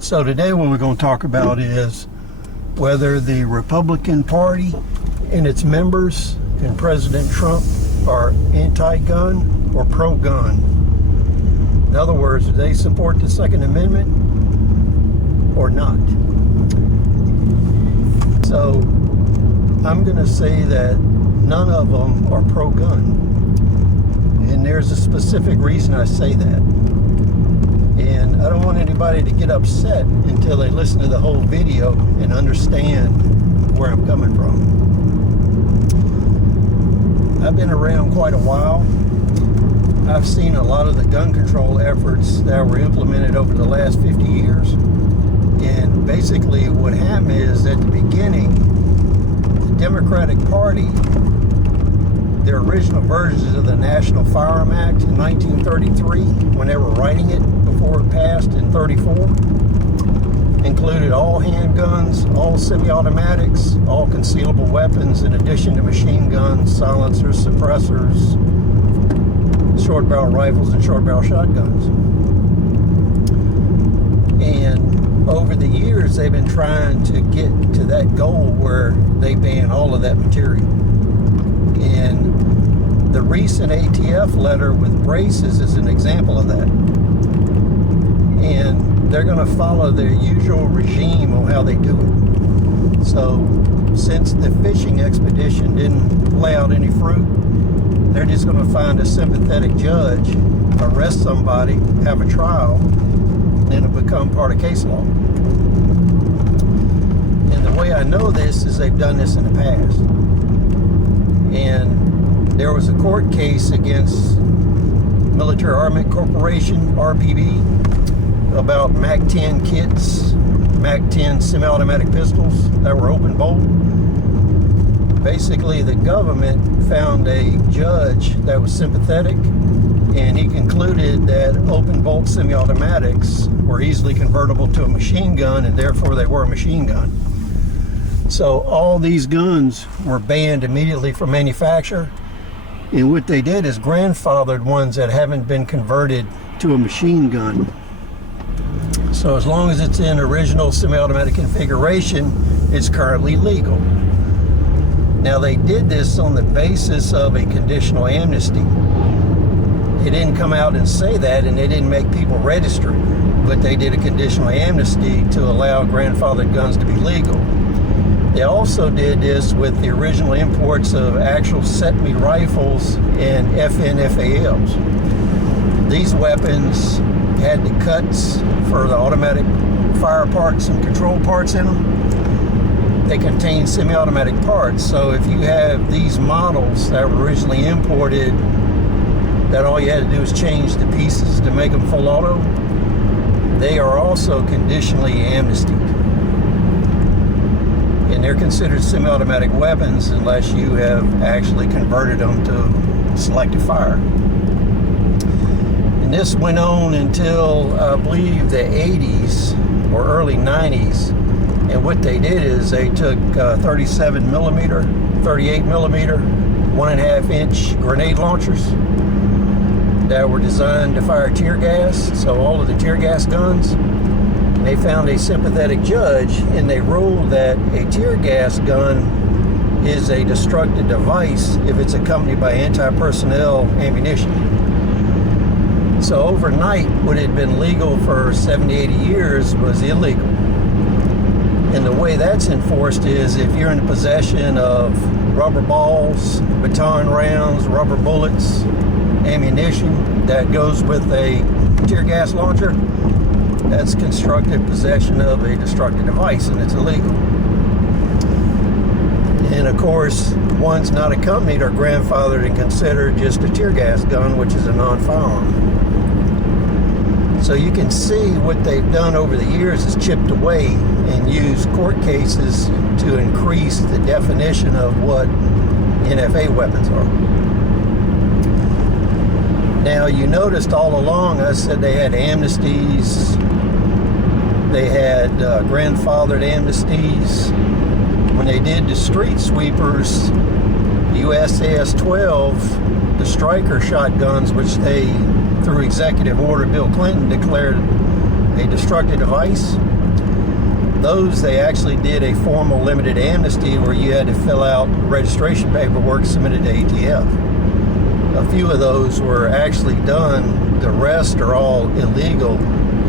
So today what we're going to talk about is whether the Republican Party and its members and President Trump are anti-gun or pro-gun. In other words, do they support the Second Amendment or not? So I'm going to say that none of them are pro-gun. And there's a specific reason I say that. And I don't want anybody to get upset until they listen to the whole video and understand where I'm coming from. I've been around quite a while. I've seen a lot of the gun control efforts that were implemented over the last 50 years. And basically what happened is at the beginning, the Democratic Party, their original versions of the National Firearm Act in 1933, when they were writing it before it passed in 34, included all handguns, all semi-automatics, all concealable weapons, in addition to machine guns, silencers, suppressors, short barrel rifles, and short barrel shotguns. And over the years, they've been trying to get to that goal where they ban all of that material. And the recent ATF letter with braces is an example of that. And they're going to follow their usual regime on how they do it. So since the fishing expedition didn't lay out any fruit, they're just going to find a sympathetic judge, arrest somebody, have a trial, and it'll become part of case law. And the way I know this is they've done this in the past. And there was a court case against Military Armament Corporation, RPB, about MAC-10 kits, MAC-10 semi-automatic pistols that were open bolt. Basically, the government found a judge that was sympathetic, and he concluded that open bolt semi-automatics were easily convertible to a machine gun, and therefore they were a machine gun. So all these guns were banned immediately from manufacture. And what they did is grandfathered ones that haven't been converted to a machine gun. So as long as it's in original semi-automatic configuration, it's currently legal. Now they did this on the basis of a conditional amnesty. They didn't come out and say that, and they didn't make people register it, but they did a conditional amnesty to allow grandfathered guns to be legal. They also did this with the original imports of actual semi rifles and NFAs. These weapons had the cuts for the automatic fire parts and control parts in them. They contain semi-automatic parts, so if you have these models that were originally imported, that all you had to do is change the pieces to make them full auto, they are also conditionally amnestied. And they're considered semi-automatic weapons unless you have actually converted them to selective fire. And this went on until, I believe, the 80s or early 90s. And what they did is they took 37 millimeter, 38 millimeter, 1.5 inch grenade launchers that were designed to fire tear gas. So all of the tear gas guns. They found a sympathetic judge, and they ruled that a tear gas gun is a destructive device if it's accompanied by anti-personnel ammunition. So overnight, what had been legal for 70, 80 years was illegal. And the way that's enforced is if you're in possession of rubber balls, baton rounds, rubber bullets, ammunition that goes with a tear gas launcher, that's constructive possession of a destructive device, and it's illegal. And of course, one's not accompanied or grandfathered and considered just a tear gas gun, which is a non-firearm. So you can see what they've done over the years is chipped away and used court cases to increase the definition of what NFA weapons are. Now, you noticed all along I said they had amnesties, they had grandfathered amnesties. When they did the street sweepers, the USAS-12, the striker shotguns, which they, through executive order, Bill Clinton declared a destructive device, Those, they actually did a formal limited amnesty where you had to fill out registration paperwork submitted to ATF. A few of those were actually done. The rest are all illegal,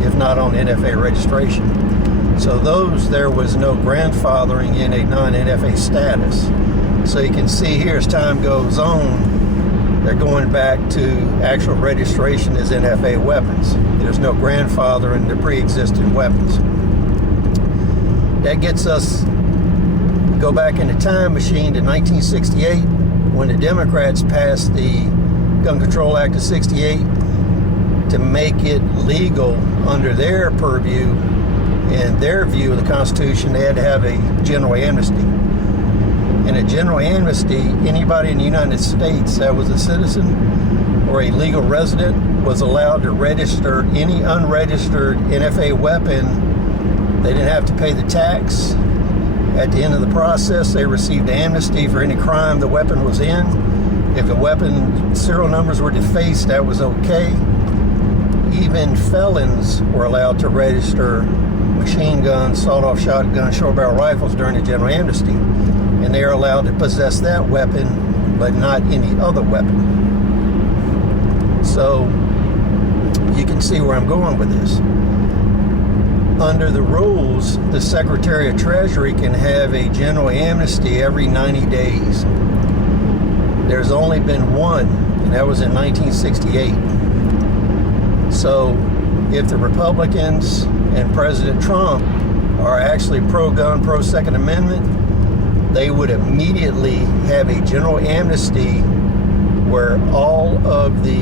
if not on NFA registration. So those, there was no grandfathering in a non-NFA status. So you can see here, as time goes on, they're going back to actual registration as NFA weapons. There's no grandfather in the pre-existing weapons. That gets us, go back in the time machine to 1968, when the Democrats passed the Gun Control Act of 68 to make it legal under their purview and their view of the Constitution. They had to have a general amnesty. In a general amnesty, anybody in the United States that was a citizen or a legal resident was allowed to register any unregistered NFA weapon. They didn't have to pay the tax. At the end of the process, they received amnesty for any crime the weapon was in. If the weapon serial numbers were defaced, that was okay. Even felons were allowed to register machine guns, sawed-off shotguns, short-barrel rifles during the general amnesty. And they are allowed to possess that weapon, but not any other weapon. So you can see where I'm going with this. Under the rules, the Secretary of Treasury can have a general amnesty every 90 days. There's only been one, and that was in 1968. So if the Republicans and President Trump are actually pro-gun, pro-Second Amendment, they would immediately have a general amnesty where all of the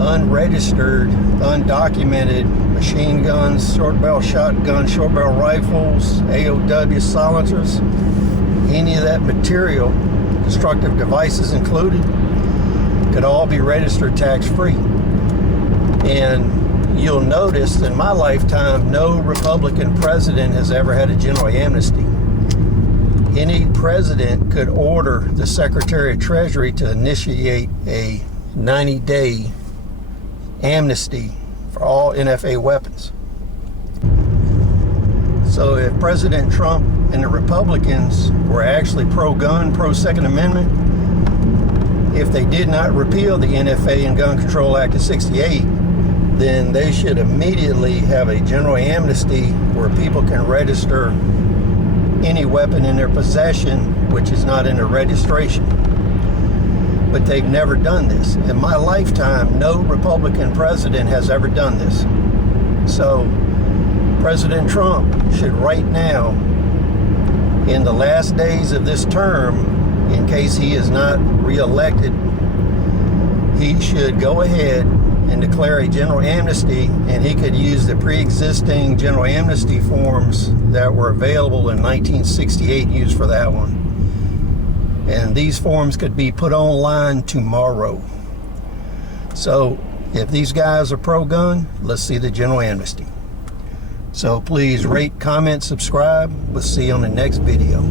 unregistered, undocumented machine guns, short-barrel shotguns, short-barrel rifles, AOW silencers, any of that material, destructive devices included, could all be registered tax-free. And you'll notice in my lifetime, no Republican president has ever had a general amnesty. Any president could order the Secretary of Treasury to initiate a 90-day amnesty for all NFA weapons. So if President Trump and the Republicans were actually pro-gun, pro-Second Amendment, if they did not repeal the NFA and Gun Control Act of 68, then they should immediately have a general amnesty where people can register any weapon in their possession which is not in a registration. But they've never done this. In my lifetime, no Republican president has ever done this. So President Trump should right now, in the last days of this term, in case he is not reelected, he should go ahead and declare a general amnesty, and he could use the pre-existing general amnesty forms that were available in 1968 used for that one. And these forms could be put online tomorrow. So if these guys are pro-gun, let's see the general amnesty. So please rate, comment, subscribe. We'll see you on the next video.